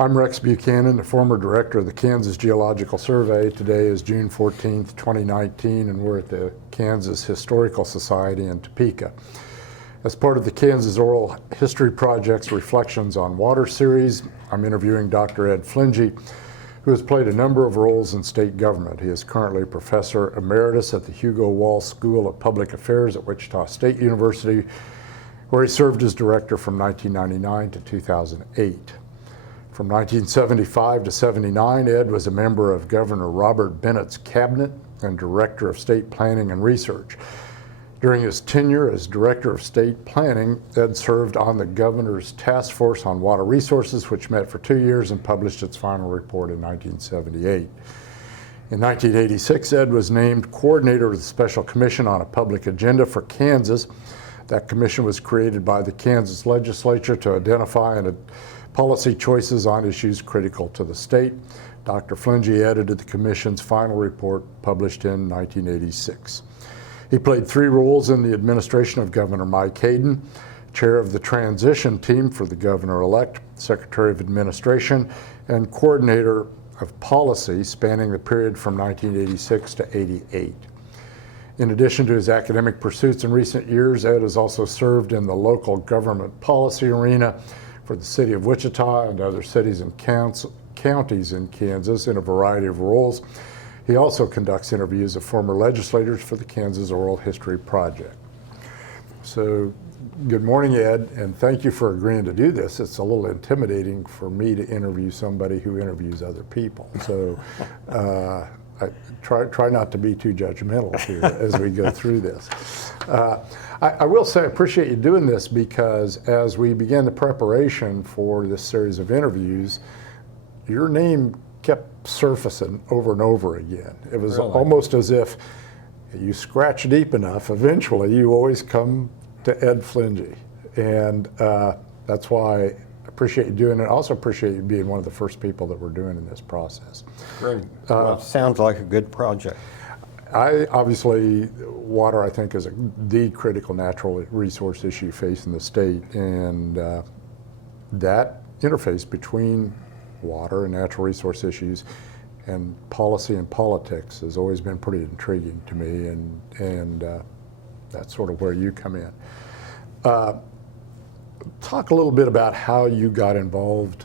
I'm Rex Buchanan, the former director of the Kansas Geological Survey. Today is June 14th, 2019, and we're at the Kansas Historical Society in Topeka. As part of the Kansas Oral History Project's Reflections on Water series, I'm interviewing Dr. Ed Flentje, who has played a number of roles in state government. He is currently Professor Emeritus at the Hugo Wall School of Public Affairs at Wichita State University, where he served as director from 1999 to 2008. From 1975 to 79, Ed was a member of Governor Robert Bennett's cabinet and Director of State Planning and Research. During his tenure as Director of State Planning, Ed served on the Governor's Task Force on Water Resources, which met for 2 years and published its final report in 1978. In 1986, Ed was named coordinator of the Special Commission on a Public Agenda for Kansas. That commission was created by the Kansas Legislature to identify and policy choices on issues critical to the state. Dr. Flentje edited the commission's final report published in 1986. He played 3 roles in the administration of Governor Mike Hayden, chair of the transition team for the governor-elect, secretary of administration, and coordinator of policy spanning the period from 1986 to 88. In addition to his academic pursuits in recent years, Ed has also served in the local government policy arena for the city of Wichita and other cities and counties in Kansas in a variety of roles. He also conducts interviews of former legislators for the Kansas Oral History Project. So, good morning, Ed, and thank you for agreeing to do this. It's a little intimidating for me to interview somebody who interviews other people. So, I try not to be too judgmental here as we go through this. I will say I appreciate you doing this because as we began the preparation for this series of interviews, your name kept surfacing over and over again. It was Really? almost as if you scratch deep enough, eventually you always come to Ed Flentje. And that's why I appreciate you doing it. I also appreciate you being one of the first people that we're doing in this process. Great. Well, sounds like a good project. Obviously, water, I think, is the critical natural resource issue facing the state, and that interface between water and natural resource issues and policy and politics has always been pretty intriguing to me, and that's sort of where you come in. Talk a little bit about how you got involved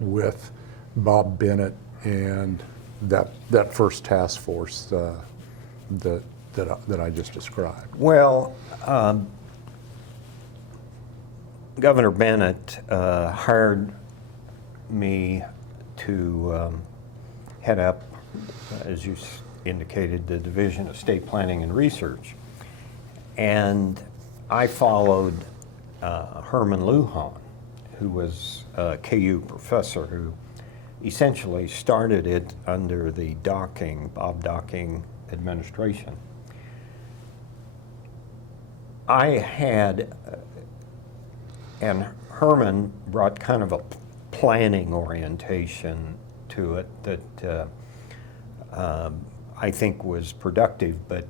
with Bob Bennett and that first task force that I just described. Well, Governor Bennett hired me to head up, as you indicated, the Division of State Planning and Research. And I followed Herman Lujan, who was a KU professor who essentially started it under the Bob Docking administration. I had, and Herman brought kind of a planning orientation to it that I think was productive, but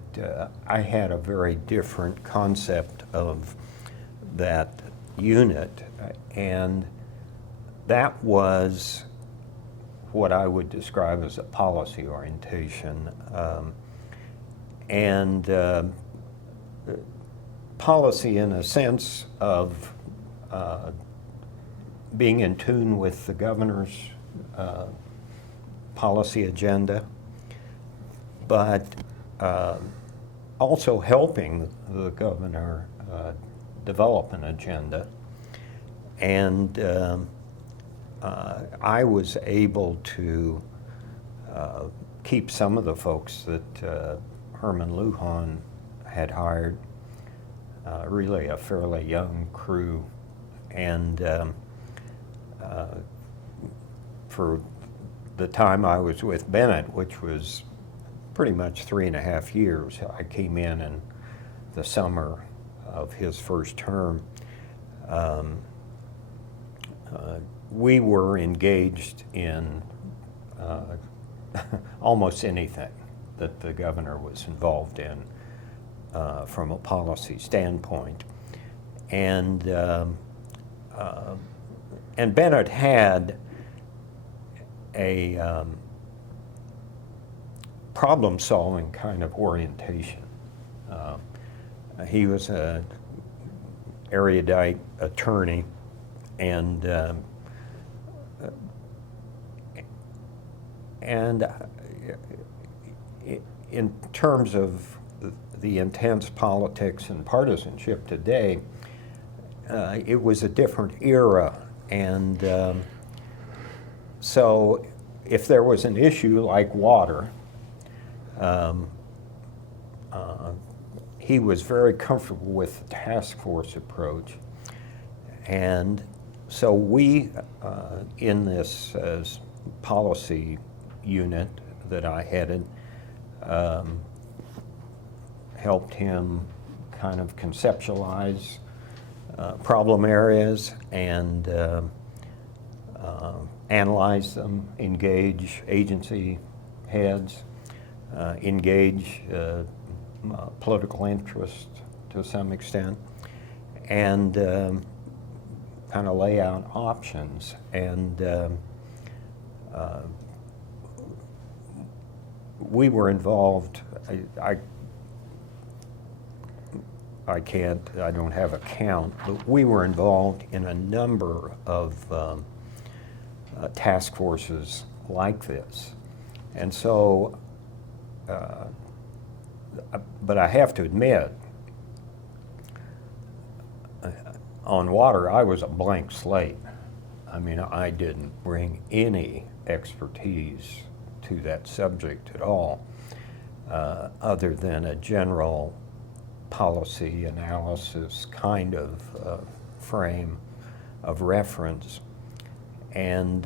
I had a very different concept of that unit, and that was what I would describe as a policy orientation. And policy in a sense of being in tune with the governor's policy agenda, but also helping the governor develop an agenda. And I was able to keep some of the folks that Herman Lujan had hired, really a fairly young crew, and for the time I was with Bennett, which was pretty much 3.5 years, I came in the summer of his first term. We were engaged in almost anything that the governor was involved in from a policy standpoint. And Bennett had a problem-solving kind of orientation. He was an erudite attorney, and in terms of the intense politics and partisanship today, it was a different era, and so if there was an issue like water, he was very comfortable with the task force approach. And so we, in this policy unit that I headed, helped him kind of conceptualize problem areas and analyze them, engage agency heads, engage political interest to some extent, and kind of lay out options. And we were involved. I don't have a count, but we were involved in a number of task forces like this. And so, but I have to admit, on water, I was a blank slate. I mean, I didn't bring any expertise to that subject at all, other than a general policy analysis kind of frame of reference. And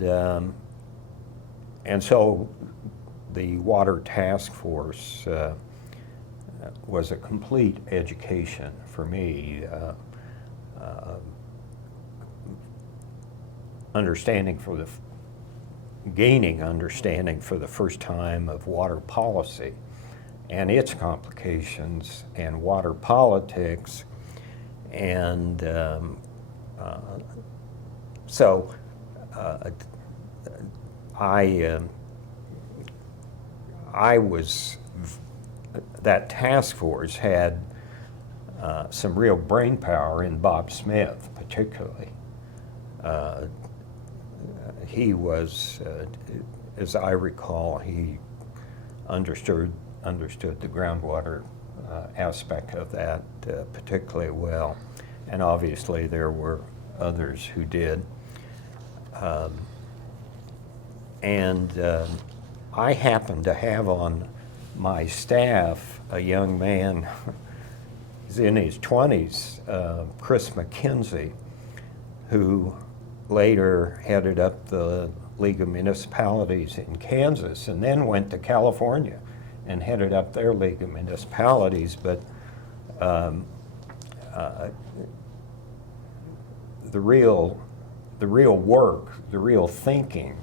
so the water task force was a complete education for me. Gaining understanding for the first time of water policy and its complications and water politics. And so that task force had some real brain power in Bob Smith, particularly. He was, as I recall, he understood the groundwater aspect of that particularly well, and obviously there were others who did. I happened to have on my staff a young man, he's in his 20s, Chris McKenzie, who later headed up the League of Municipalities in Kansas and then went to California and headed up their League of Municipalities. But the real work, the real thinking,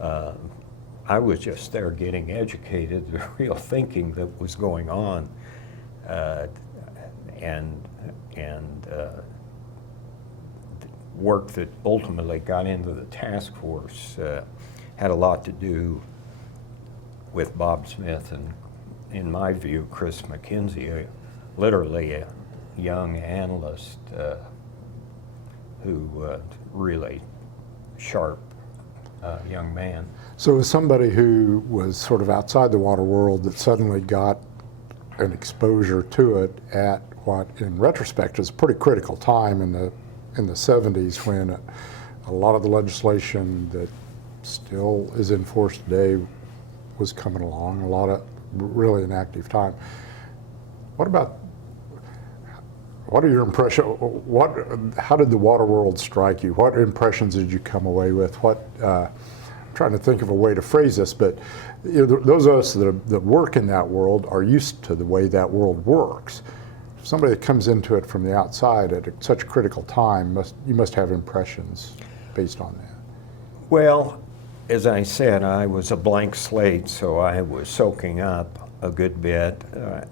I was just there getting educated, the real thinking that was going on, and work that ultimately got into the task force had a lot to do with Bob Smith and, in my view, Chris McKenzie, literally a young analyst who really sharp young man. So as somebody who was sort of outside the water world that suddenly got an exposure to it at what, in retrospect, is a pretty critical time in the 70s, when a lot of the legislation that still is in force today was coming along, a lot of really an active time. What are your impressions? How did the water world strike you? What impressions did you come away with? I'm trying to think of a way to phrase this, but those of us that work in that world are used to the way that world works. Somebody that comes into it from the outside at such a critical time, you must have impressions based on that. Well, as I said, I was a blank slate, so I was soaking up a good bit,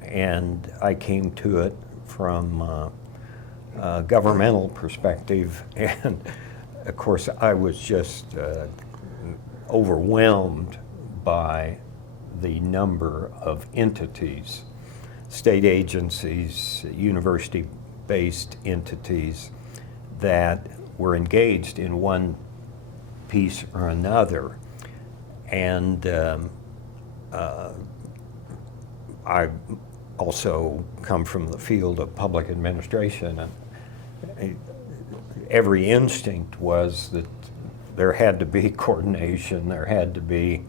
and I came to it from a governmental perspective, and of course I was just overwhelmed by the number of entities, state agencies, university-based entities that were engaged in one piece or another. And I also come from the field of public administration, and every instinct was that there had to be coordination, there had to be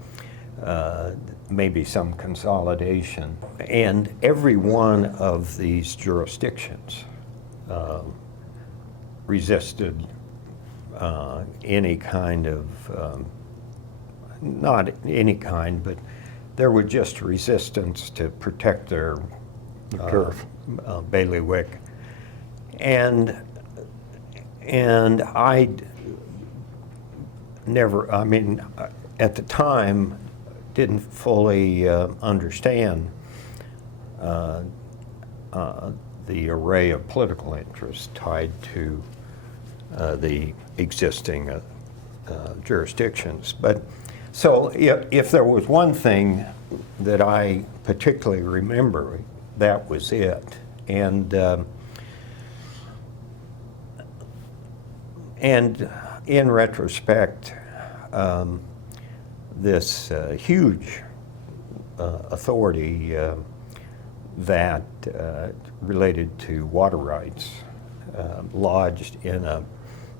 maybe some consolidation. And every one of these jurisdictions resisted any kind of, not any kind, but there was just resistance to protect their turf, bailiwick. And I never, I mean, at the time, didn't fully understand the array of political interests tied to the existing jurisdictions. But so if there was one thing that I particularly remember, that was it. And in retrospect, this huge authority that related to water rights lodged in a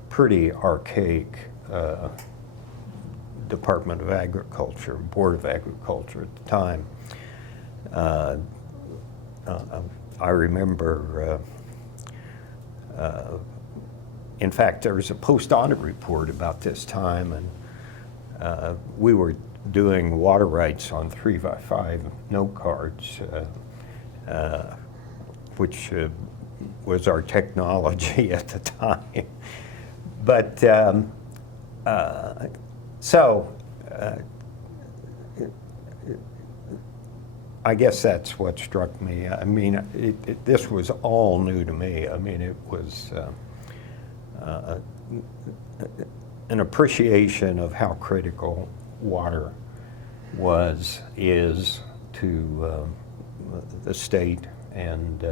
pretty archaic Department of Agriculture, Board of Agriculture at the time. I remember, in fact, there was a post-audit report about this time, and we were doing water rights on 3x5 note cards, which was our technology at the time. But I guess that's what struck me. I mean, this was all new to me. I mean, it was an appreciation of how critical water is to the state. And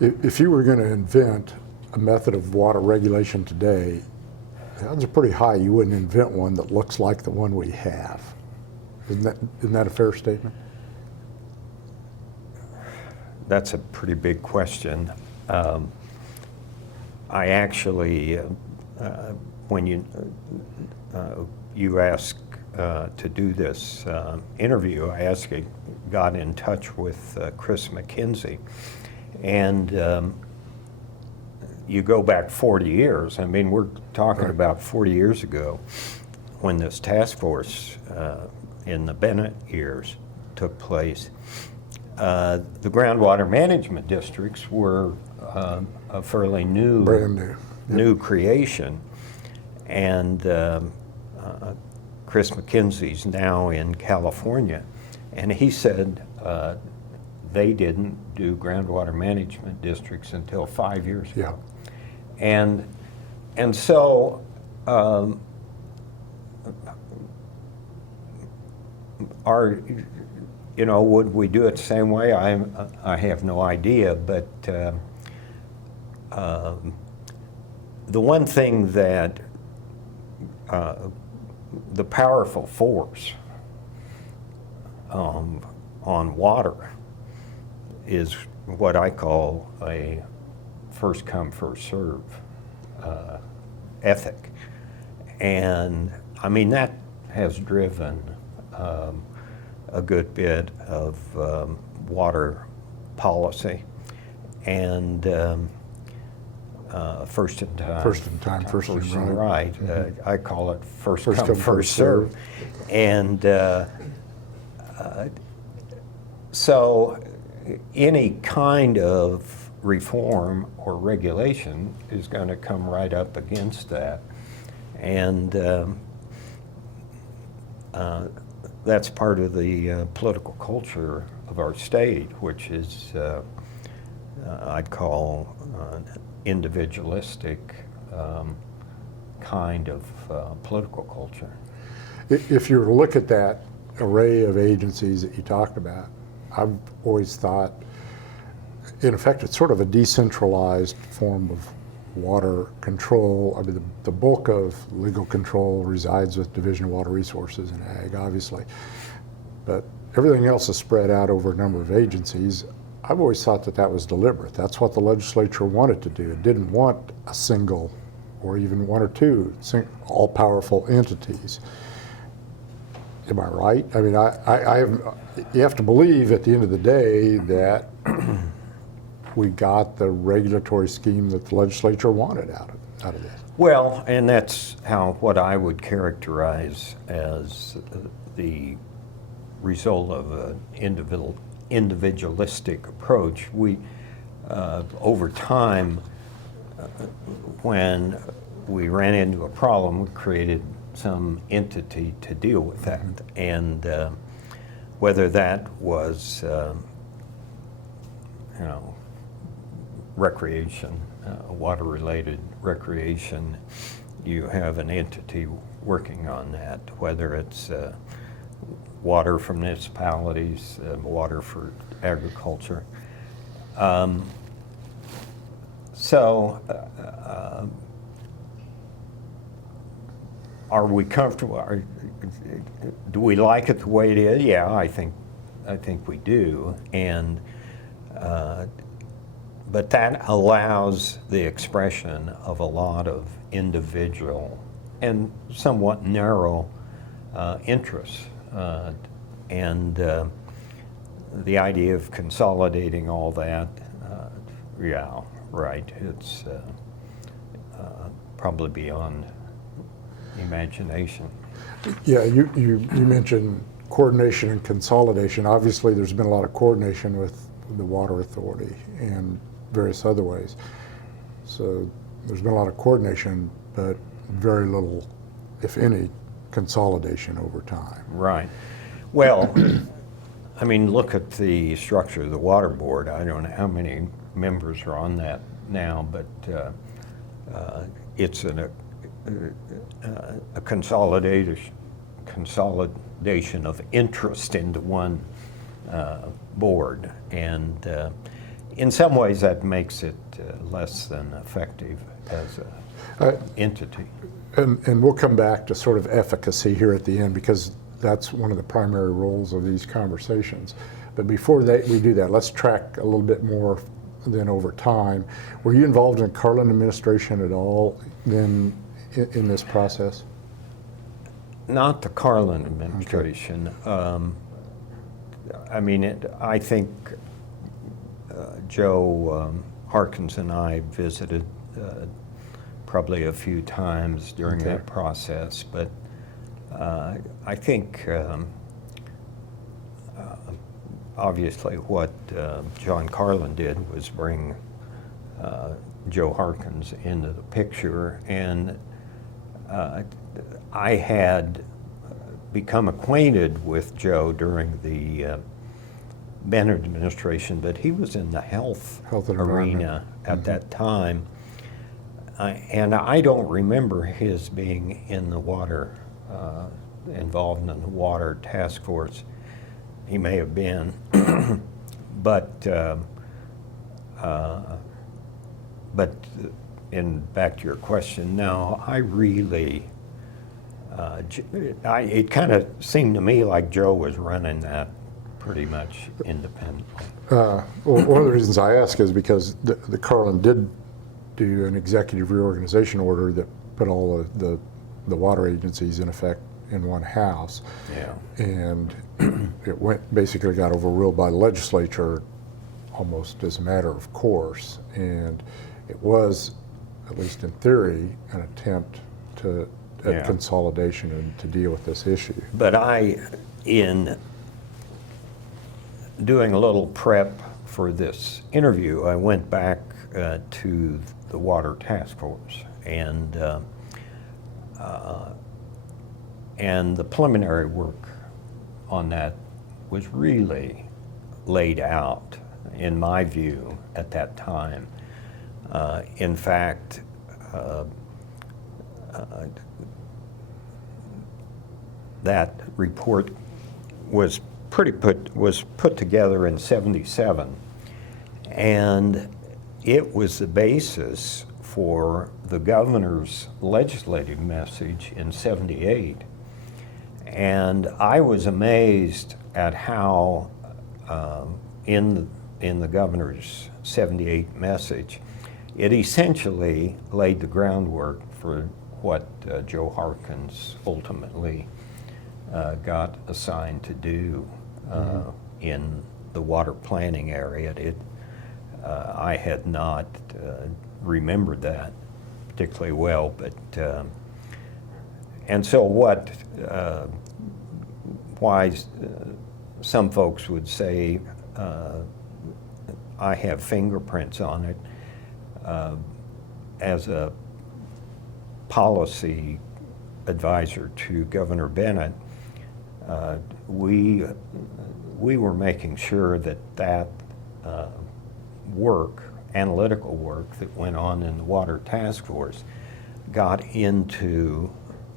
if you were going to invent a method of water regulation today, the odds are pretty high you wouldn't invent one that looks like the one we have. Isn't that a fair statement? That's a pretty big question. I actually, when you asked to do this interview, I got in touch with Chris McKenzie, and you go back 40 years. I mean, we're talking right. about 40 years ago when this task force in the Bennett years took place. The groundwater management districts were a fairly new, brand new, new creation, and Chris McKenzie's now in California, and he said they didn't do groundwater management districts until 5 years ago. And so would we do it the same way? I have no idea, but the one thing that the powerful force on water is what I call a first come, first serve ethic. And I mean, that has driven a good bit of water policy. And first in time, first in time, first in right. Mm-hmm. I call it first come, first serve. And so any kind of reform or regulation is going to come right up against that. And that's part of the political culture of our state, which is, I'd call individualistic, kind of political culture. If you were to look at that array of agencies that you talked about, I've always thought, in effect, it's sort of a decentralized form of water control. I mean, the bulk of legal control resides with Division of Water Resources and Ag, obviously, but everything else is spread out over a number of agencies. I've always thought that that was deliberate. That's what the legislature wanted to do. It didn't want a single or even one or two all-powerful entities. Am I right? I mean, you have to believe at the end of the day that we got the regulatory scheme that the legislature wanted out of this. Well, and that's what I would characterize as the result of an individualistic approach. We, over time, when we ran into a problem, we created some entity to deal with that. And whether that was, recreation, water-related recreation, you have an entity working on that, whether it's water from municipalities, water for agriculture. Are we comfortable? Do we like it the way it is? Yeah, I think we do, and but that allows the expression of a lot of individual and somewhat narrow interests, and the idea of consolidating all that. Yeah, right. It's probably beyond imagination. Yeah, you mentioned coordination and consolidation. Obviously, there's been a lot of coordination with the Water Authority and various other ways. So there's been a lot of coordination, but very little, if any, consolidation over time. Right. Well, I mean, look at the structure of the Water Board. I don't know how many members are on that now, but it's a consolidation of interest into one board, and in some ways that makes it less than effective as an entity. And we'll come back to sort of efficacy here at the end, because that's one of the primary roles of these conversations. But before we do that, let's track a little bit more then over time. Were you involved in Carlin administration at all then in this process? Not the Carlin administration. Okay. I mean, I think Joe Harkins and I visited probably a few times during that process, but I think obviously what John Carlin did was bring Joe Harkins into the picture, and I had become acquainted with Joe during the Bennett administration, but he was in the health arena at that time. And I don't remember his being in the water, involved in the water task force. He may have been, but back to your question, no, I really, it kind of seemed to me like Joe was running that pretty much independently. Well, one of the reasons I ask is because the Carlin did do an executive reorganization order that put all of the water agencies in effect in one house. Yeah. And it basically got overruled by the legislature almost as a matter of course. And it was, at least in theory, an attempt at consolidation and to deal with this issue. But in doing a little prep for this interview, I went back to the Water Task Force, and the preliminary work on that was really laid out, in my view, at that time. In fact, that report was put together in '77, and it was the basis for the governor's legislative message in '78. And I was amazed at how in the governor's '78 message, it essentially laid the groundwork for what Joe Harkins ultimately got assigned to do in the water planning area. I had not remembered that particularly well, but and so why some folks would say I have fingerprints on it as a policy advisor to Governor Bennett. We were making sure that work, analytical work that went on in the Water Task Force got into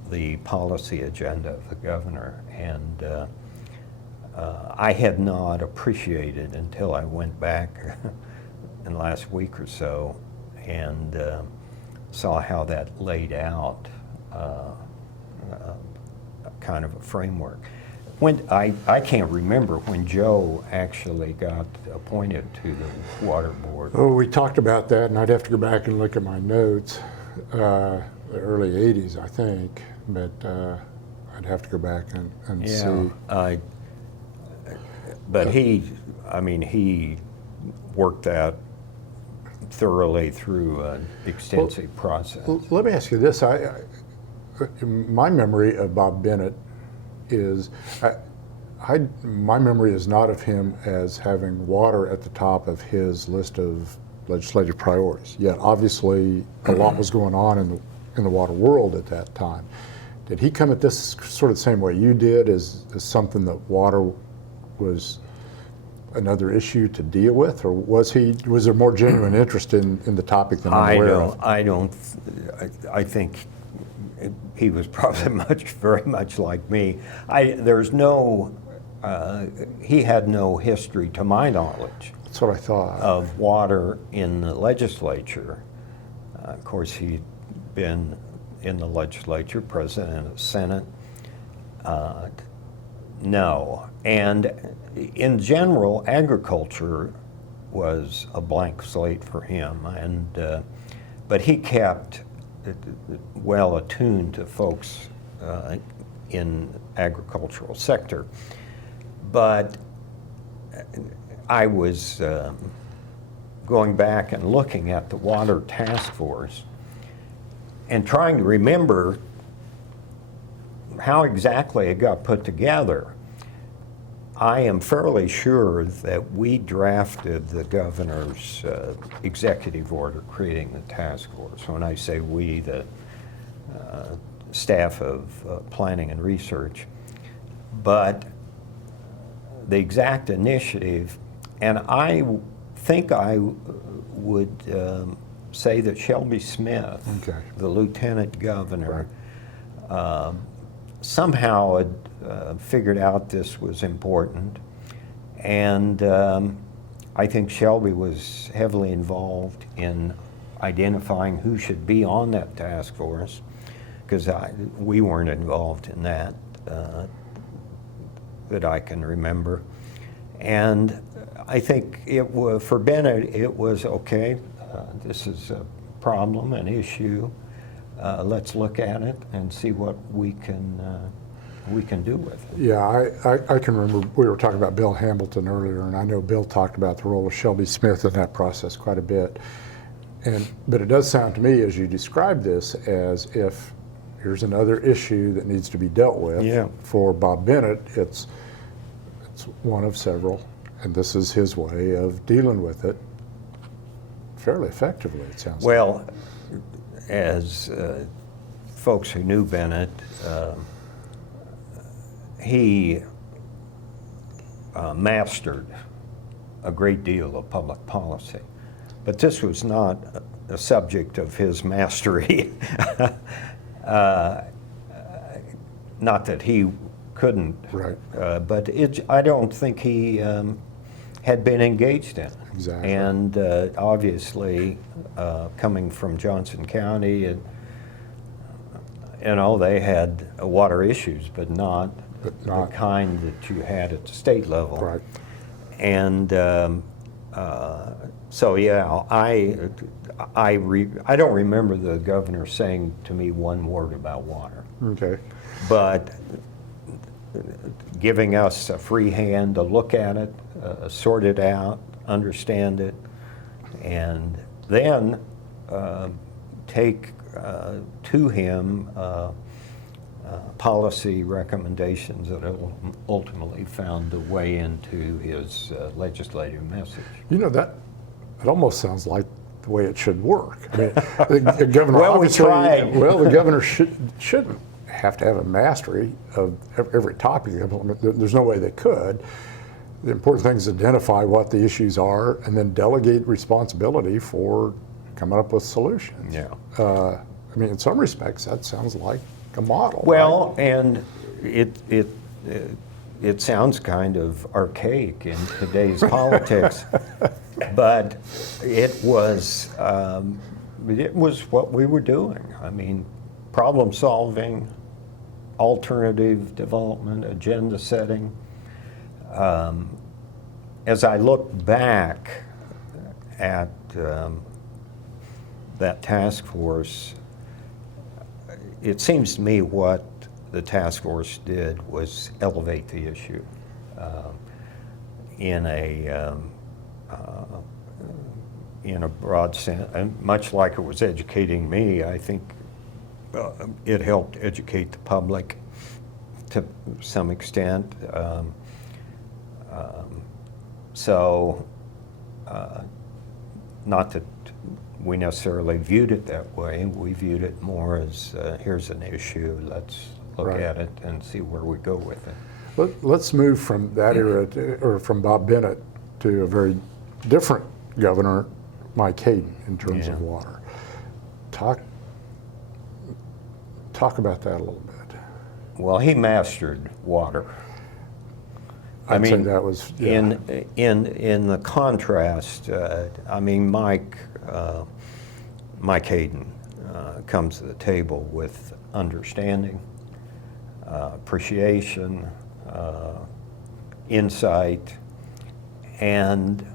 the policy agenda of the governor. And I had not appreciated until I went back in the last week or so and saw how that laid out kind of a framework. When I can't remember when Joe actually got appointed to the Water Board. Oh, we talked about that, and I'd have to go back and look at my notes. The early '80s, I think, but I'd have to go back and see. But he worked that thoroughly through an extensive process. Let me ask you this. My memory of Bob Bennett is, my memory is not of him as having water at the top of his list of legislative priorities. Yet obviously a lot was going on in the water world at that time. Did he come at this sort of the same way you did, as something that water was another issue to deal with, or was there more genuine interest in the topic than I'm aware of? I think he was probably very much like me. He had no history, to my knowledge. That's what I thought. Of water in the legislature. Of course, he'd been in the legislature, president of the Senate. No. And in general, agriculture was a blank slate for him. And but he kept well attuned to folks in agricultural sector. But I was going back and looking at the Water Task Force and trying to remember how exactly it got put together. I am fairly sure that we drafted the governor's executive order creating the task force. When I say we, the staff of planning and research. But the exact initiative, and I think I would say that Shelby Smith, okay, the lieutenant governor, somehow had figured out this was important. And I think Shelby was heavily involved in identifying who should be on that task force, because we weren't involved in that, that I can remember. And I think for Bennett, it was okay, this is a problem, an issue. Let's look at it and see what we can do with it. Yeah, I can remember we were talking about Bill Hamilton earlier, and I know Bill talked about the role of Shelby Smith in that process quite a bit. But it does sound to me, as you describe this, as if here's another issue that needs to be dealt with. Yeah. For Bob Bennett, it's one of several, and this is his way of dealing with it fairly effectively, it sounds like. Well, as folks who knew Bennett, he mastered a great deal of public policy. But this was not a subject of his mastery. Not that he couldn't, Right. but I don't think he had been engaged in it. Exactly. And obviously, coming from Johnson County, and they had water issues, but not the kind that you had at the state level. Right. And so yeah, I don't remember the governor saying to me one word about water. Okay. But giving us a free hand to look at it, sort it out, understand it, and then take to him policy recommendations that ultimately found a way into his legislative message. You know, that it almost sounds like the way it should work. I mean, the governor Well, we obviously, tried. well, the governor shouldn't have to have a mastery of every topic. There's no way they could. The important thing is identify what the issues are and then delegate responsibility for coming up with solutions. Yeah. I mean, in some respects, that sounds like a model. Well, right? and it sounds kind of archaic in today's politics, but it was what we were doing. I mean, problem solving, alternative development, agenda setting. As I look back at that task force, it seems to me what the task force did was elevate the issue in a broad sense, and much like it was educating me. I think it helped educate the public to some extent. So, not that we necessarily viewed it that way. We viewed it more as here's an issue, let's look Right. at it and see where we go with it. Let's move from that era, or from Bob Bennett, to a very different governor, Mike Hayden, in terms of Yeah. water. Talk about that a little bit. Well, he mastered water. I'd say that was, yeah. In the contrast, I mean, Mike Hayden comes to the table with understanding, appreciation, insight, and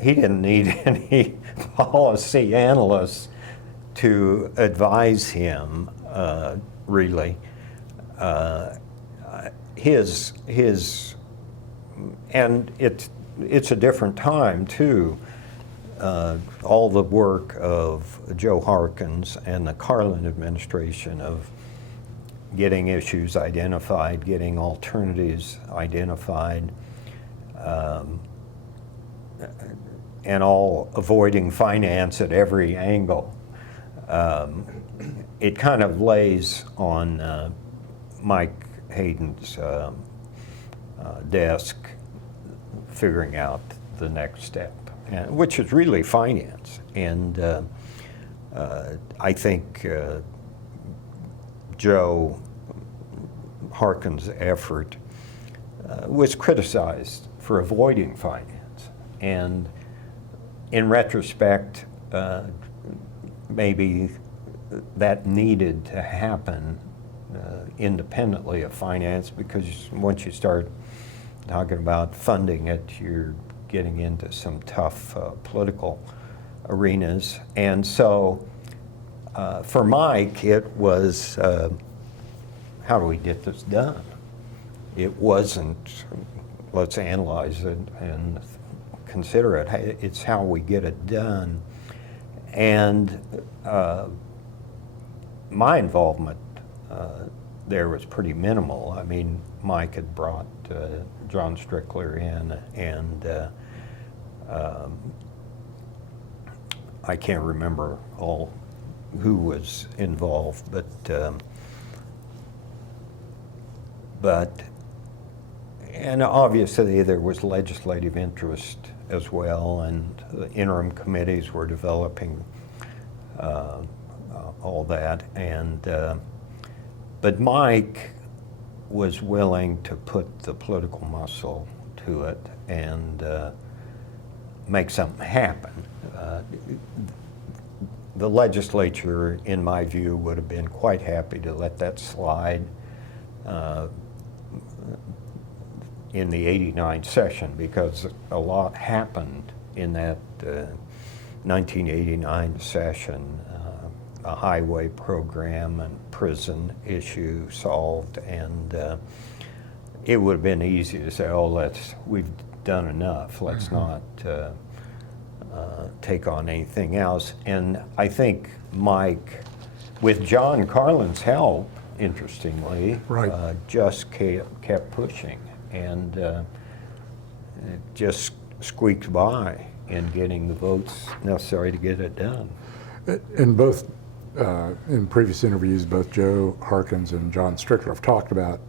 he didn't need any policy analysts to advise him, really. And it's a different time too. All the work of Joe Harkins and the Carlin administration of getting issues identified, getting alternatives identified, and all avoiding finance at every angle. It kind of lays on Mike Hayden's desk, figuring out the next step, which is really finance. And I think Joe Harkins' effort was criticized for avoiding finance. And in retrospect, maybe that needed to happen independently of finance, because once you start talking about funding it, you're getting into some tough political arenas. And so for Mike, it was, how do we get this done? It wasn't, let's analyze it and consider it. It's how we get it done. And my involvement there was pretty minimal. I mean, Mike had brought John Strickler in, and I can't remember all who was involved, but and obviously there was legislative interest as well, and the interim committees were developing all that. And but Mike was willing to put the political muscle to it and make something happen. The legislature, in my view, would have been quite happy to let that slide in the '89 session, because a lot happened in that 1989 session. A highway program and prison issue solved, and it would have been easy to say, oh, we've done enough, let's not take on anything else. And I think Mike, with John Carlin's help, interestingly, Right. just kept pushing, and it just squeaked by in getting the votes necessary to get it done. In previous interviews, both Joe Harkins and John Strickler have talked about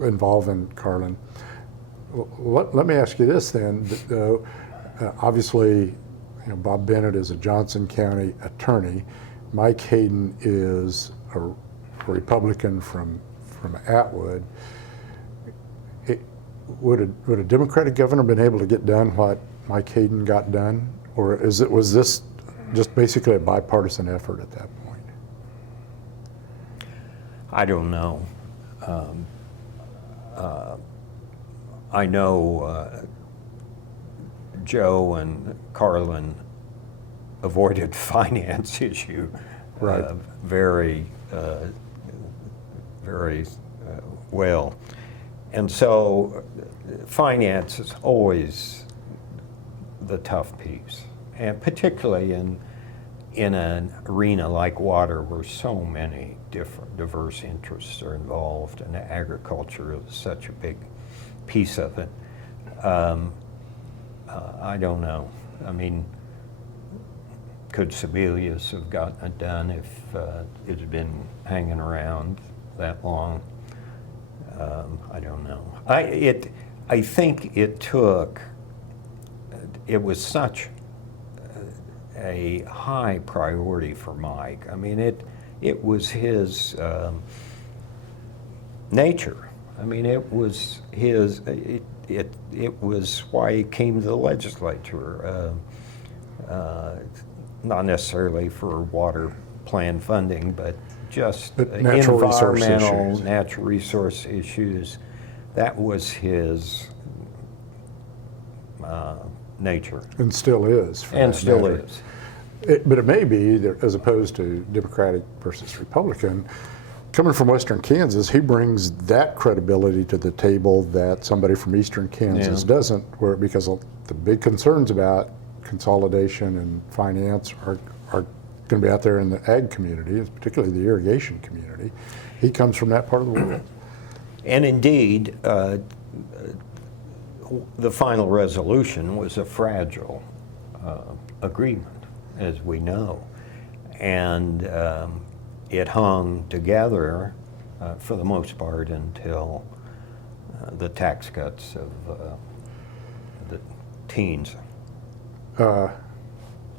involving Carlin. Let me ask you this then. Obviously, Bob Bennett is a Johnson County attorney. Mike Hayden is a Republican from Atwood. Would a Democratic governor been able to get done what Mike Hayden got done, or was this just basically a bipartisan effort at that point? I don't know. I know Joe and Carlin avoided finance issue Right. very well. And so finance is always the tough piece, and particularly in an arena like water where so many diverse interests are involved, and agriculture is such a big piece of it. I don't know. I mean, could Sebelius have gotten it done if it had been hanging around that long? I don't know. I think it was such a high priority for Mike. I mean, it was his nature. I mean, it was his. It was why he came to the legislature. Not necessarily for water plan funding, but just natural resource environmental, issues. natural resource issues. That was his nature. And still is. for And that still matter. is. But it may be, that as opposed to Democratic versus Republican, coming from Western Kansas, he brings that credibility to the table that somebody from Eastern Kansas Yeah. doesn't, because the big concerns about consolidation and finance are going to be out there in the ag community, particularly the irrigation community. He comes from that part of the world. And indeed, the final resolution was a fragile agreement, as we know. And it hung together for the most part until the tax cuts of the teens.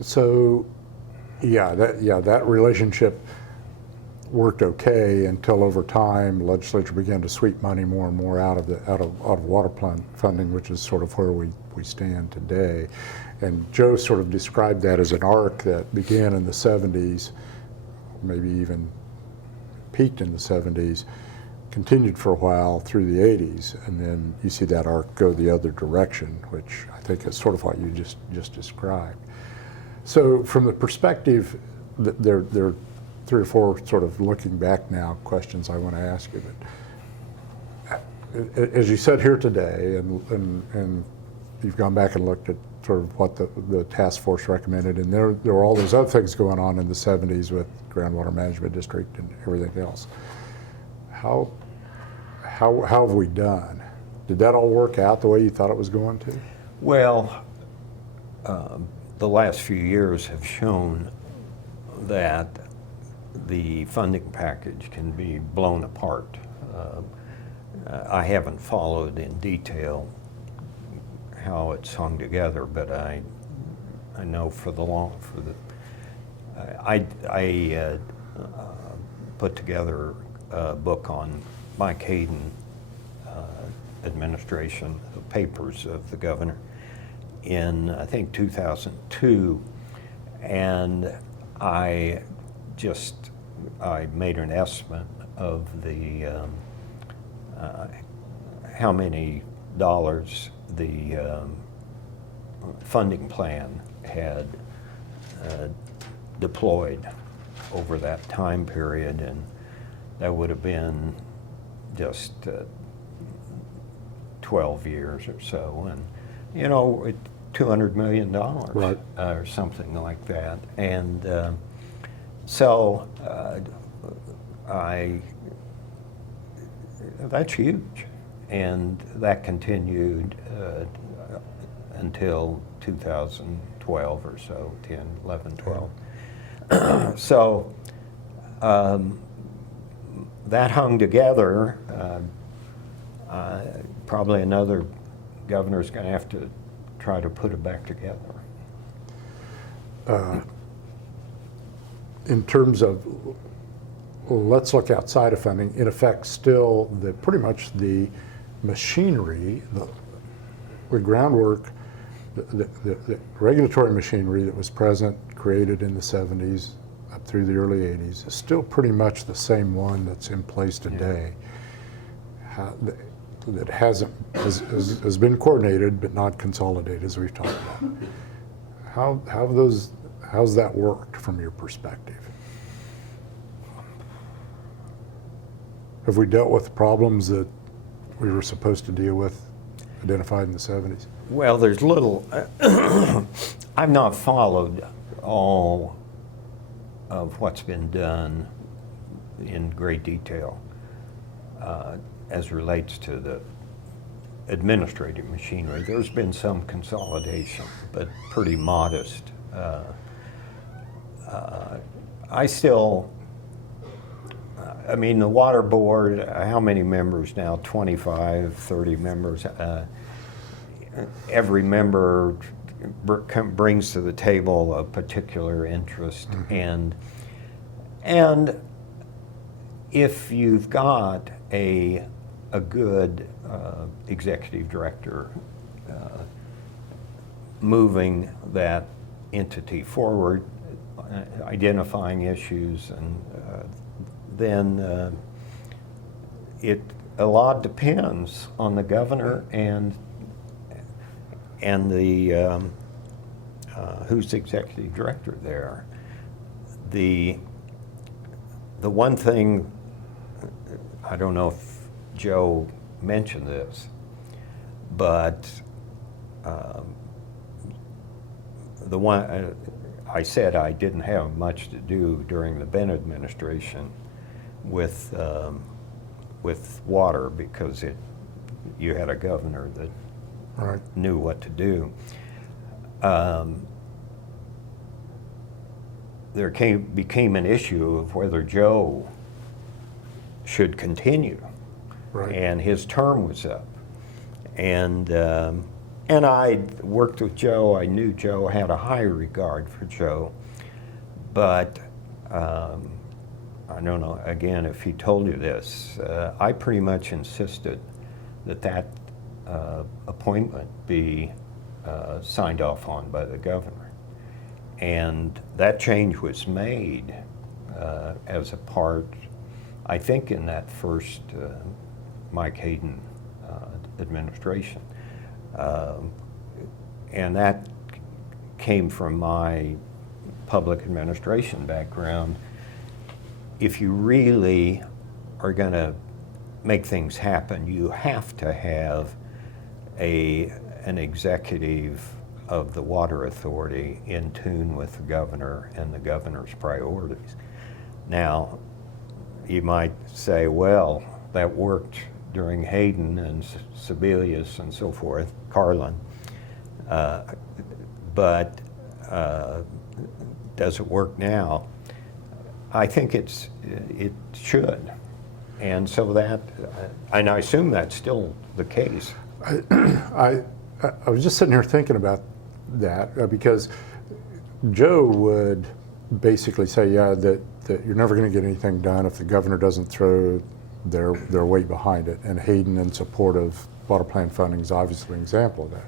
So, that relationship worked okay until over time, the legislature began to sweep money more and more out of water plant funding, which is sort of where we stand today. And Joe sort of described that as an arc that began in the 70s, maybe even peaked in the 70s, continued for a while through the 80s, and then you see that arc go the other direction, which I think is sort of what you just described. So from the perspective, there are 3 or 4 sort of looking back now questions I want to ask you. But as you said here today, and you've gone back and looked at sort of what the task force recommended, and there were all those other things going on in the 70s with groundwater management district and everything else. How have we done? Did that all work out the way you thought it was going to? Well, the last few years have shown that the funding package can be blown apart. I haven't followed in detail how it's hung together, but I know I put together a book on Mike Hayden administration, the papers of the governor, in I think 2002, and I made an estimate of the how many dollars the funding plan had deployed over that time period, and that would have been just 12 years or so, and you know, $200 million, right, or something like that. And so that's huge, and that continued until 2012 or so, 10, 11, 12. So that hung together. Probably another governor's going to have to try to put it back together. In terms of, let's look outside of funding, in effect still pretty much the machinery, the groundwork, the regulatory machinery that was present, created in the 70s up through the early 80s, is still pretty much the same one that's in place today. That has been coordinated but not consolidated, as we've talked about. How's that worked from your perspective? Have we dealt with problems that we were supposed to deal with, identified in the 70s? Well, there's little. I've not followed all of what's been done in great detail as relates to the administrative machinery. There's been some consolidation, but pretty modest. I mean, the water board, how many members now? 25, 30 members. Every member brings to the table a particular interest, mm-hmm. and if you've got a good executive director moving that entity forward, identifying issues, and then a lot depends on the governor and the who's the executive director there. The one thing, I don't know if Joe mentioned this, but the one I said I didn't have much to do during the Bennett administration with water, because you had a governor that right. knew what to do. There became an issue of whether Joe should continue, right. and his term was up, and I worked with Joe. I knew Joe, had a high regard for Joe, but I don't know, again, if he told you this, I pretty much insisted that appointment be signed off on by the governor. And that change was made as a part, I think, in that first Mike Hayden administration. And that came from my public administration background. If you really are going to make things happen, you have to have an executive of the water authority in tune with the governor and the governor's priorities. Now, you might say, well, that worked during Hayden and Sebelius and so forth, Carlin, but does it work now? I think it should, and so and I assume that's still the case. I was just sitting here thinking about that because Joe would basically say, yeah, that that you're never going to get anything done if the governor doesn't throw their weight behind it. And Hayden, in support of water plan funding, is obviously an example of that.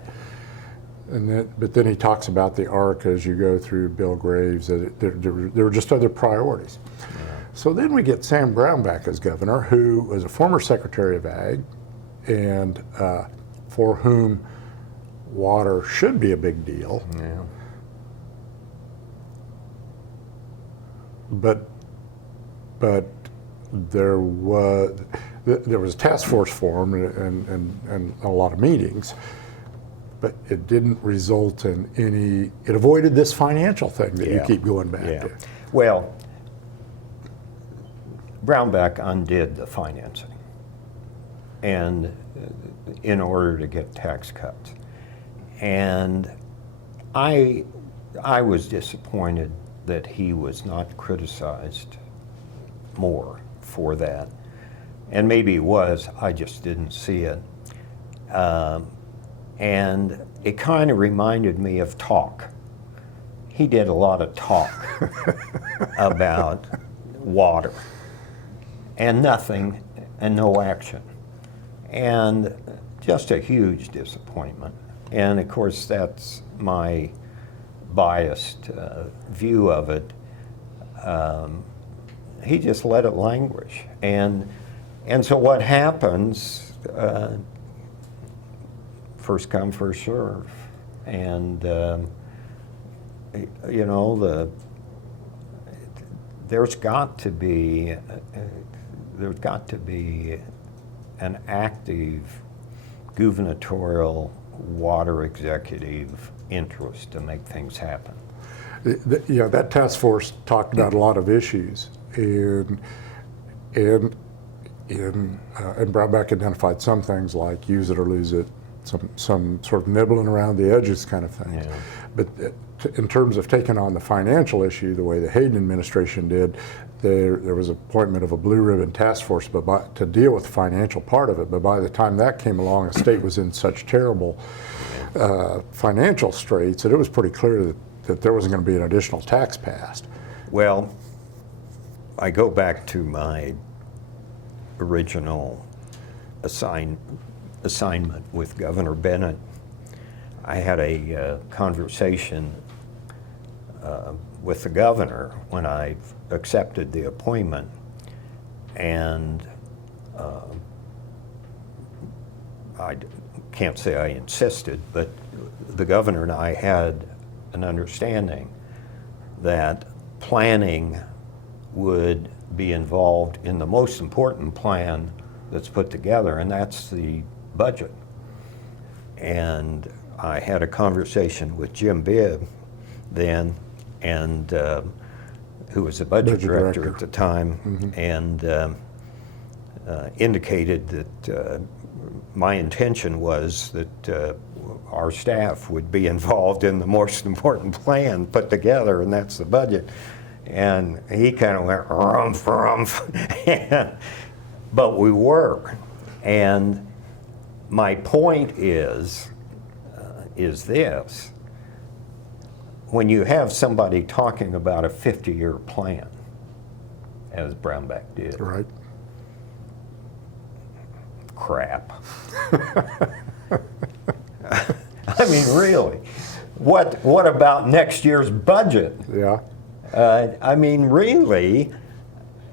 But then he talks about the arc as you go through Bill Graves, that there were just other priorities. Yeah. So then we get Sam Brownback as governor, who was a former Secretary of Ag, and for whom water should be a big deal. Yeah. But there was a task force formed and a lot of meetings, but it didn't result in any. It avoided this financial thing that you keep going back to. Well, Brownback undid the financing, and in order to get tax cuts, and I was disappointed that he was not criticized more for that. And maybe he was, I just didn't see it. And it kind of reminded me of talk. He did a lot of talk about water, and nothing and no action. And just a huge disappointment. And of course, that's my biased view of it. He just let it languish, and so what happens? First come, first serve, and you know, there's got to be an active gubernatorial water executive interest to make things happen. Yeah, that task force talked about a lot of issues, and Brownback identified some things like use it or lose it, some sort of nibbling around the edges kind of thing. Yeah. But in terms of taking on the financial issue the way the Hayden administration did, there was appointment of a blue ribbon task force to deal with the financial part of it. But by the time that came along, the state was in such terrible financial straits that it was pretty clear that there wasn't going to be an additional tax passed. Well, I go back to my original assignment with Governor Bennett. I had a conversation with the governor when I accepted the appointment, and I can't say I insisted, but the governor and I had an understanding that planning would be involved in the most important plan that's put together, and that's the budget. And I had a conversation with Jim Bibb then, and who was the budget director at the time, and indicated that my intention was that our staff would be involved in the most important plan put together, and that's the budget. And he kind of went rumph, rumph. But we were. And my point is this. When you have somebody talking about a 50-year plan, as Brownback did. Right. Crap. I mean, really. What about next year's budget? Yeah. I mean, really,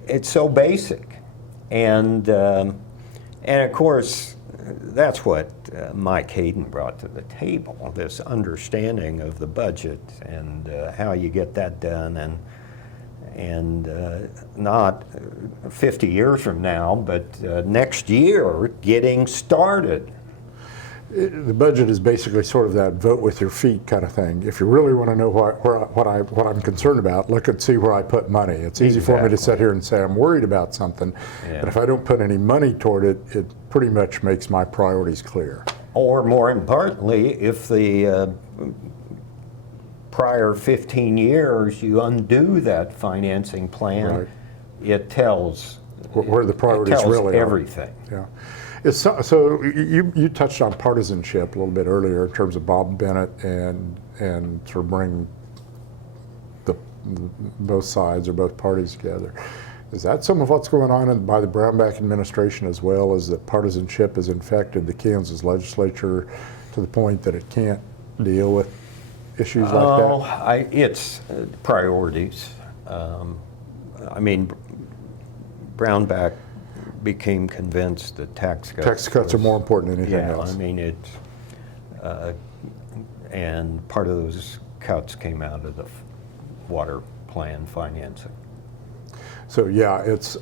it's so basic. And of course, that's what Mike Hayden brought to the table, this understanding of the budget and how you get that done, and not 50 years from now, but next year getting started. The budget is basically sort of that vote with your feet kind of thing. If you really want to know what I'm concerned about, look and see where I put money. It's easy for me to sit here and say I'm worried about something, but if I don't put any money toward it, it pretty much makes my priorities clear. Or more importantly, if the prior 15 years you undo that financing plan, right, it tells where the priorities really are. Everything. Yeah. So you touched on partisanship a little bit earlier in terms of Bob Bennett and sort of bring both sides or both parties together. Is that some of what's going on by the Brownback administration as well, as that partisanship has infected the Kansas legislature to the point that it can't deal with issues like that? It's priorities. I mean, Brownback became convinced that tax cuts are more important than anything yeah, else. I mean, and part of those cuts came out of the water plan financing. So yeah, it's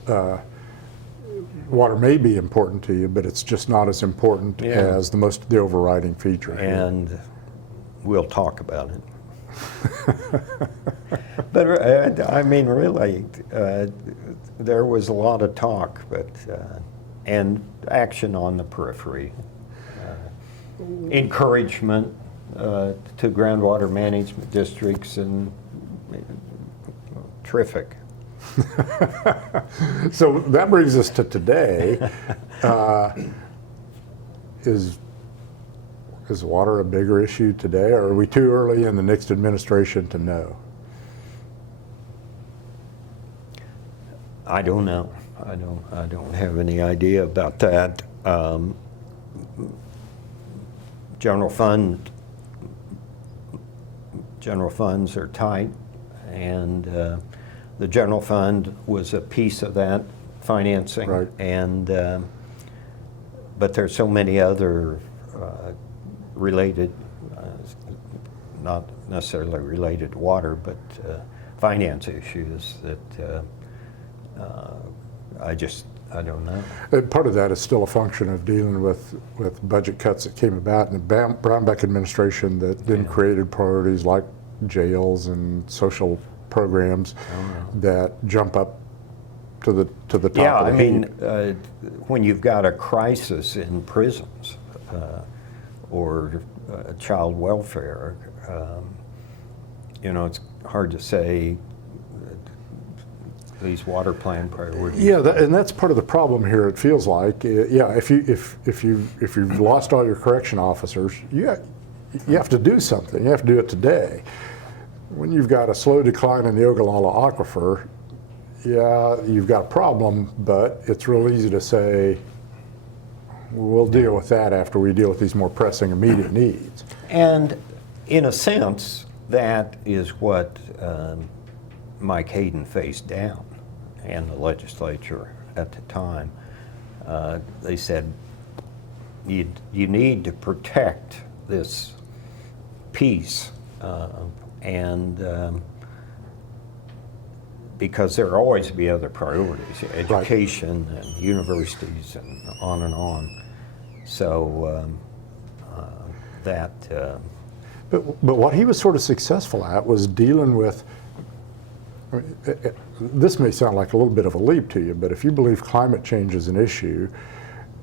water may be important to you, but it's just not as important as the overriding feature. And we'll talk about it. But I mean, really, there was a lot of talk, but and action on the periphery, encouragement to groundwater management districts, and terrific. So that brings us to today. Is water a bigger issue today, or are we too early in the next administration to know? I don't know. I don't have any idea about that. General funds are tight, and the general fund was a piece of that financing, right. And but there's so many other related, not necessarily related to water, but finance issues that I don't know. And part of that is still a function of dealing with budget cuts that came about in the Brownback administration that then created priorities like jails and social programs that jump up to the top. Yeah, of the I mean, heap. when you've got a crisis in prisons or child welfare, you know, it's hard to say these water plan priorities. Yeah, and that's part of the problem here. It feels like, yeah, if you've lost all your correction officers, you have to do something. You have to do it today. When you've got a slow decline in the Ogallala aquifer, yeah, you've got a problem, but it's real easy to say, we'll deal with that after we deal with these more pressing immediate needs. And in a sense, that is what Mike Hayden faced down and the legislature at the time. They said, you need to protect this piece, and because there will always be other priorities, education and universities and on and on. So But what he was sort of successful at was dealing with, this may sound like a little bit of a leap to you, but if you believe climate change is an issue,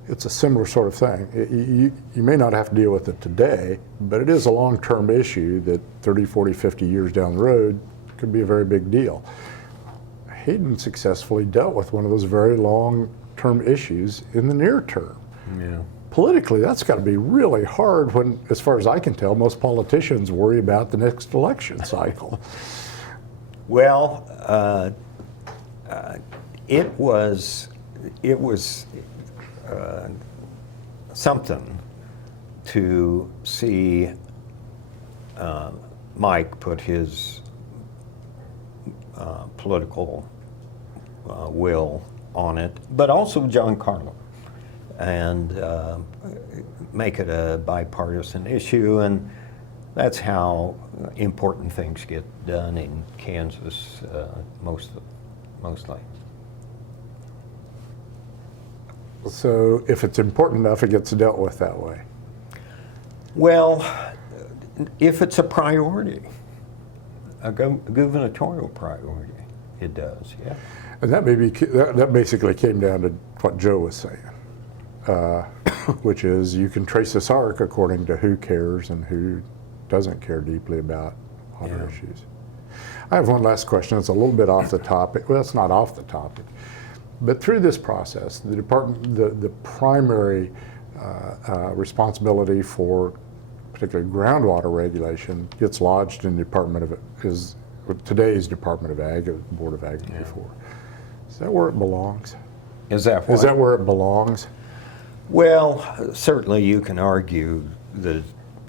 it's a similar sort of thing. You may not have to deal with it today, but it is a long-term issue that 30, 40, 50 years down the road could be a very big deal. Hayden successfully dealt with one of those very long-term issues in the near term. yeah. Politically, that's got to be really hard when, as far as I can tell, most politicians worry about the next election cycle. Well, it was something to see Mike put his political will on it, but also John Carlin, and make it a bipartisan issue, and that's how important things get done in Kansas, mostly. So if it's important enough, it gets dealt with that way. Well, if it's a priority, a gubernatorial priority, it does, yeah. And that basically came down to what Joe was saying, which is you can trace this arc according to who cares and who doesn't care deeply about water issues. I have one last question. It's a little bit off the topic. Well, it's not off the topic. But through this process, the department, the primary responsibility for particularly groundwater regulation gets lodged in the Department of is today's Department of Ag, Board of Ag before. Is that where it belongs? Is that what? Is that where it belongs? Well, certainly you can argue that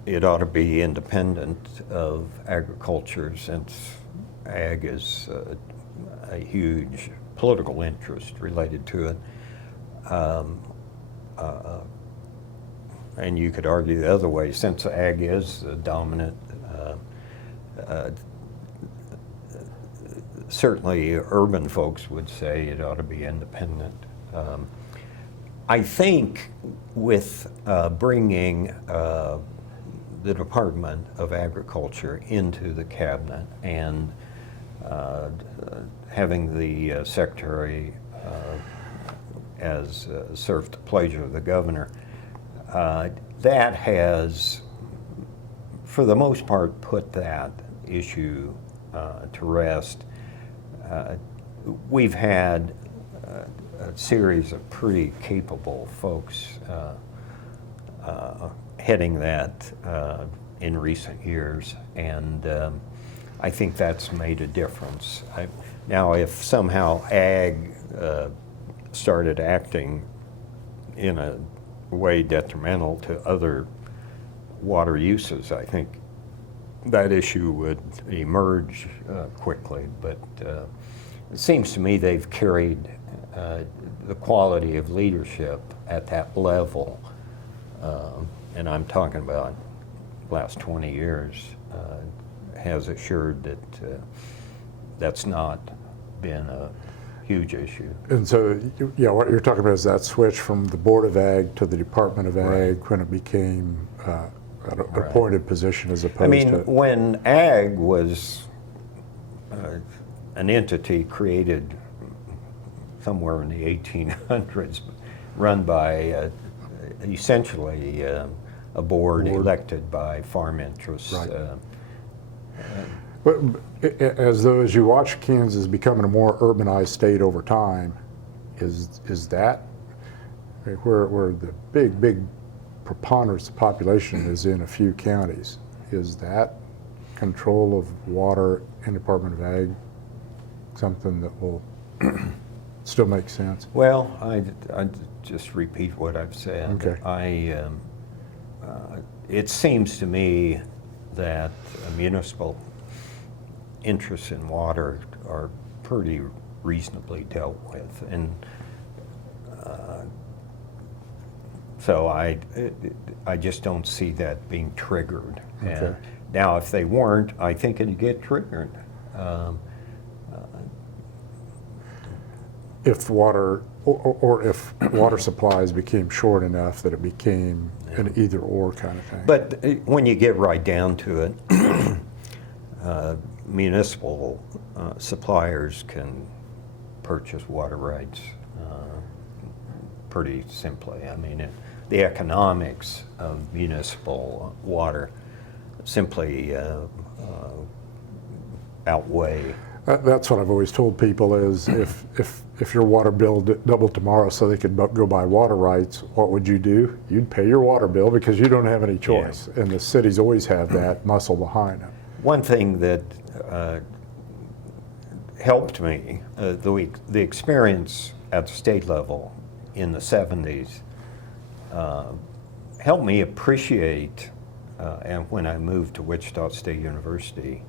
it ought to be independent of agriculture, since ag is a huge political interest related to it. And you could argue the other way, since ag is the dominant, certainly urban folks would say it ought to be independent. I think with bringing the Department of Agriculture into the cabinet and having the secretary as served the pleasure of the governor, that has, for the most part, put that issue to rest. We've had a series of pretty capable folks heading that in recent years, and I think that's made a difference. Now, if somehow ag started acting in a way detrimental to other water uses, I think that issue would emerge quickly, but it seems to me they've carried the quality of leadership at that level, and I'm talking about the last 20 years, has assured that that's not been a huge issue. And so, yeah, what you're talking about is that switch from the Board of Ag to the Department of Ag, Right. when it became an Right. appointed position as opposed I mean, to... when ag was an entity created somewhere in the 1800s, run by essentially a board elected by farm interests. Right. But as you watch Kansas becoming a more urbanized state over time, is that where the big preponderance of population is in a few counties? Is that control of water in Department of Ag something that will still make sense? Well, I just repeat what I've said. Okay. It seems to me that municipal interests in water are pretty reasonably dealt with, and so I just don't see that being triggered. Okay. And now, if they weren't, I think it'd get triggered. If water, or if water supplies became short enough that it became an either-or kind of thing. But when you get right down to it, municipal suppliers can purchase water rights pretty simply. I mean, the economics of municipal water simply outweigh. That's what I've always told people is if your water bill doubled tomorrow so they could go buy water rights, what would you do? You'd pay your water bill because you don't have any choice. Yeah. And the cities always have that muscle behind them. One thing that helped me, the experience at the state level in the 70s, helped me appreciate, and when I moved to Wichita State University,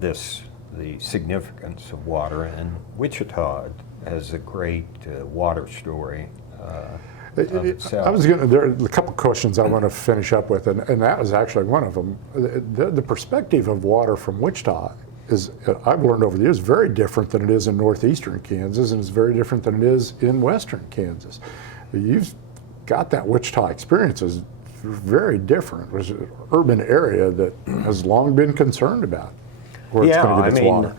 the significance of water, and Wichita has a great water story of itself. There are a couple questions I want to finish up with, and that was actually one of them. The perspective of water from Wichita is, I've learned over the years, very different than it is in northeastern Kansas, and it's very different than it is in western Kansas. You've got that Wichita experience is very different. It was an urban area that has long been concerned about where it's going to get its water.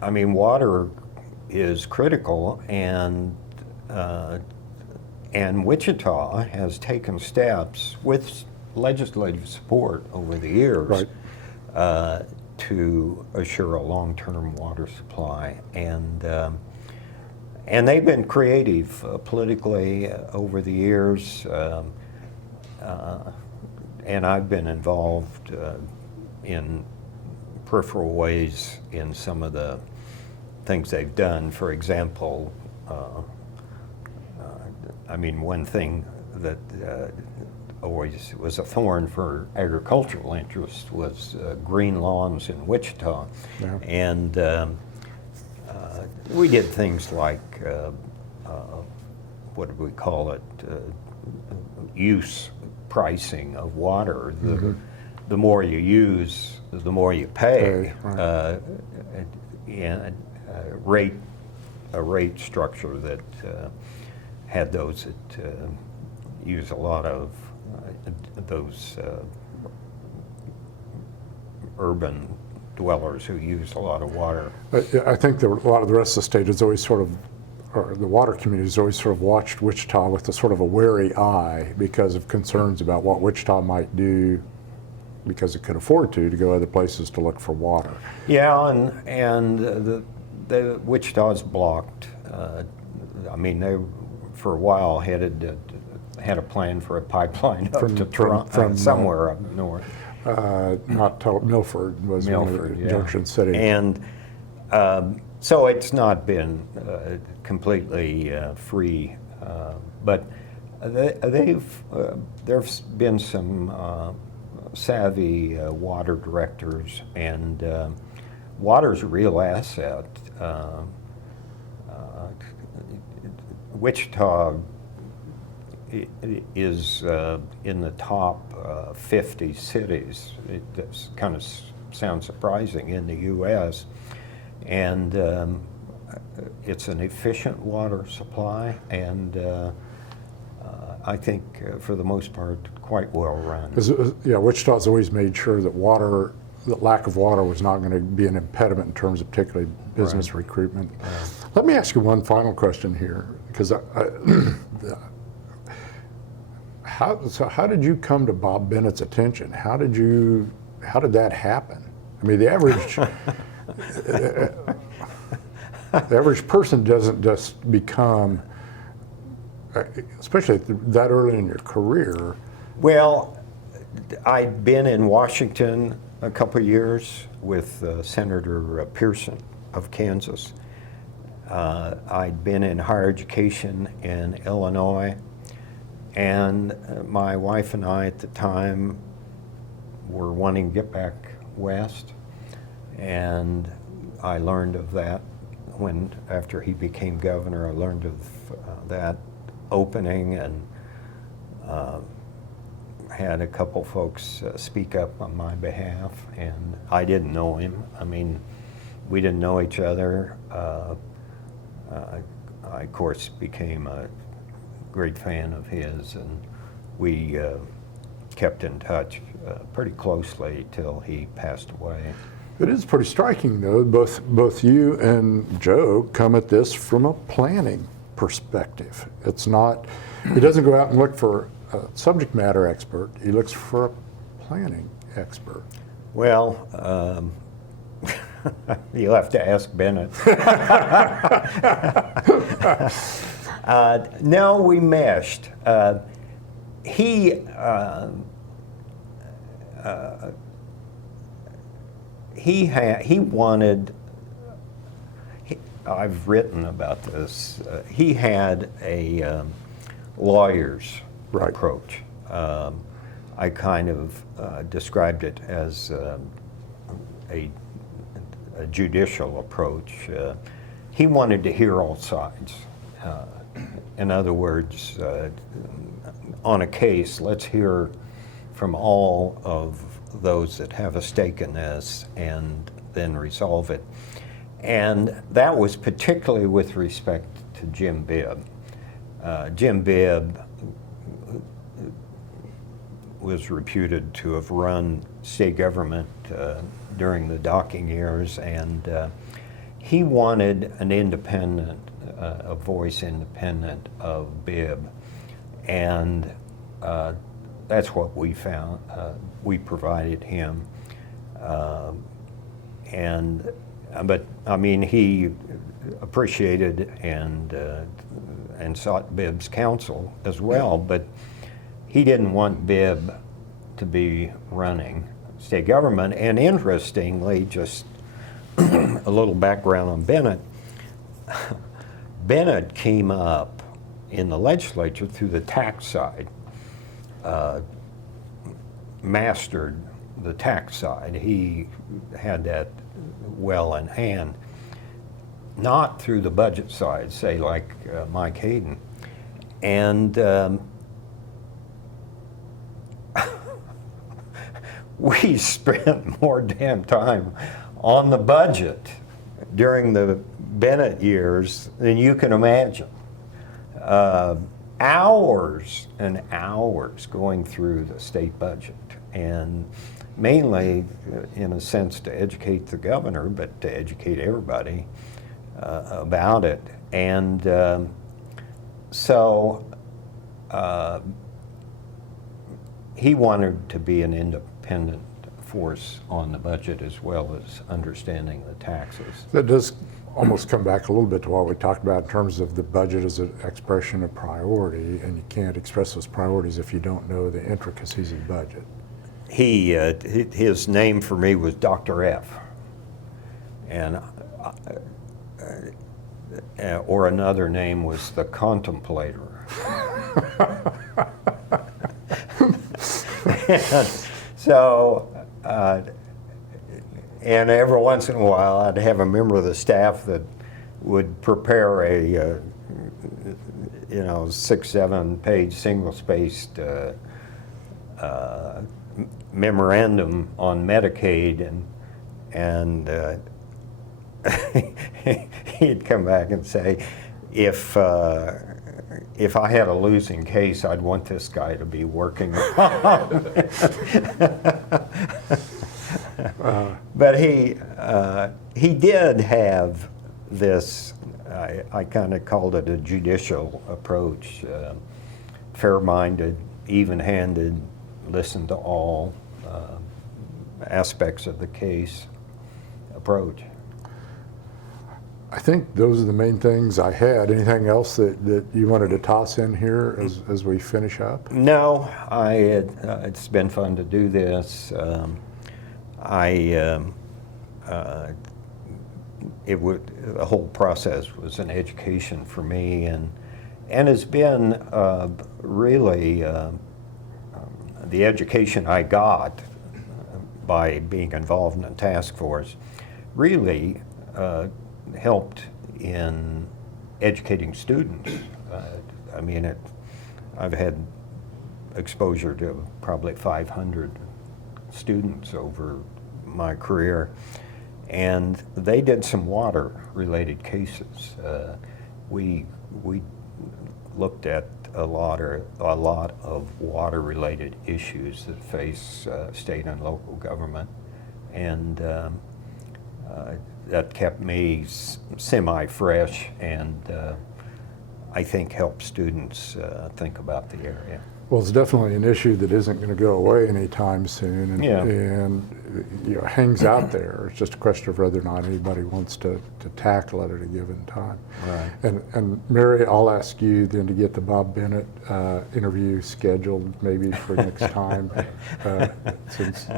I mean, water is critical, and Wichita has taken steps with legislative support over the years to assure a long-term water supply, and they've been creative politically over the years, and I've been involved in peripheral ways in some of the things they've done. For example, I mean, one thing that always was a thorn for agricultural interest was green lawns in Wichita. Yeah. And we did things like, what do we call it, use pricing of water. The more you use, the more you pay. Right. And a rate structure that had those that use a lot of those urban dwellers who use a lot of water. I think a lot of the rest of the state has always sort of, or the water community has always sort of watched Wichita with a sort of a wary eye because of concerns about what Wichita might do because it could afford to go other places to look for water. Yeah, and the Wichita's blocked. I mean, they for a while had a plan for a pipeline up to Toronto, somewhere up north. Not Milford was Milford, one of the yeah. Junction City. And so it's not been completely free, but there's been some savvy water directors, and water's a real asset. Wichita is in the top 50 cities. It kind of sounds surprising in the U.S. And it's an efficient water supply, and I think for the most part quite well run. Yeah, Wichita's always made sure that lack of water was not going to be an impediment in terms of particularly business recruitment. Let me ask you one final question here, because how did you come to Bob Bennett's attention? How did that happen? I mean, the average person doesn't just become, especially that early in your career. Well, I'd been in Washington a couple of years with Senator Pearson of Kansas. I'd been in higher education in Illinois, and my wife and I at the time were wanting to get back west, and I learned of that after he became governor. I learned of that opening, and had a couple folks speak up on my behalf, and I didn't know him. I mean, we didn't know each other. I, of course, became a great fan of his, and we kept in touch pretty closely till he passed away. It is pretty striking, though. Both you and Joe come at this from a planning perspective. It's not, he doesn't go out and look for a subject matter expert. He looks for a planning expert. Well, you'll have to ask Bennett. No, we meshed. He wanted, I've written about this, he had a lawyer's approach. I kind of described it as a judicial approach. He wanted to hear all sides. In other words, on a case, let's hear from all of those that have a stake in this and then resolve it. And that was particularly with respect to Jim Bibb. Jim Bibb was reputed to have run state government during the docking years, and he wanted an independent, a voice independent of Bibb, and that's what we found. We provided him, but I mean, he appreciated and sought Bibb's counsel as well, but he didn't want Bibb to be running state government. And interestingly, just a little background on Bennett. Bennett came up in the legislature through the tax side, mastered the tax side. He had that well in hand. Not through the budget side, say like Mike Hayden. And we spent more damn time on the budget during the Bennett years than you can imagine. Hours and hours going through the state budget, and mainly in a sense to educate the governor, but to educate everybody about it. And so he wanted to be an independent force on the budget as well as understanding the taxes. That does almost come back a little bit to what we talked about in terms of the budget as an expression of priority, and you can't express those priorities if you don't know the intricacies of the budget. His name for me was Dr. F. And or another name was the Contemplator. So, and every once in a while I'd have a member of the staff that would prepare a 6-7 page single-spaced memorandum on Medicaid, and he'd come back and say, if I had a losing case, I'd want this guy to be working on it. But he did have this, I kind of called it a judicial approach, fair-minded, even-handed, listen to all aspects of the case approach. I think those are the main things I had. Anything else that you wanted to toss in here as we finish up? No, it's been fun to do this. The whole process was an education for me, and has been really the education I got by being involved in a task force really helped in educating students. I've had exposure to probably 500 students over my career, and they did some water-related cases. We looked at a lot of water-related issues that face state and local government, and that kept me semi-fresh, and I think helped students think about the area. Well, it's definitely an issue that isn't going to go away anytime soon, and, Yeah. and hangs out there. It's just a question of whether or not anybody wants to tackle it at a given time. Right. And Mary, I'll ask you then to get the Bob Bennett interview scheduled maybe for next time, since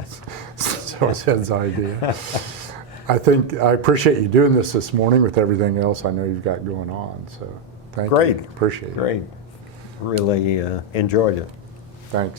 so it's his idea. I appreciate you doing this morning with everything else I know you've got going on. So thank you. Great. Appreciate it. Great. Really enjoyed it. Thanks.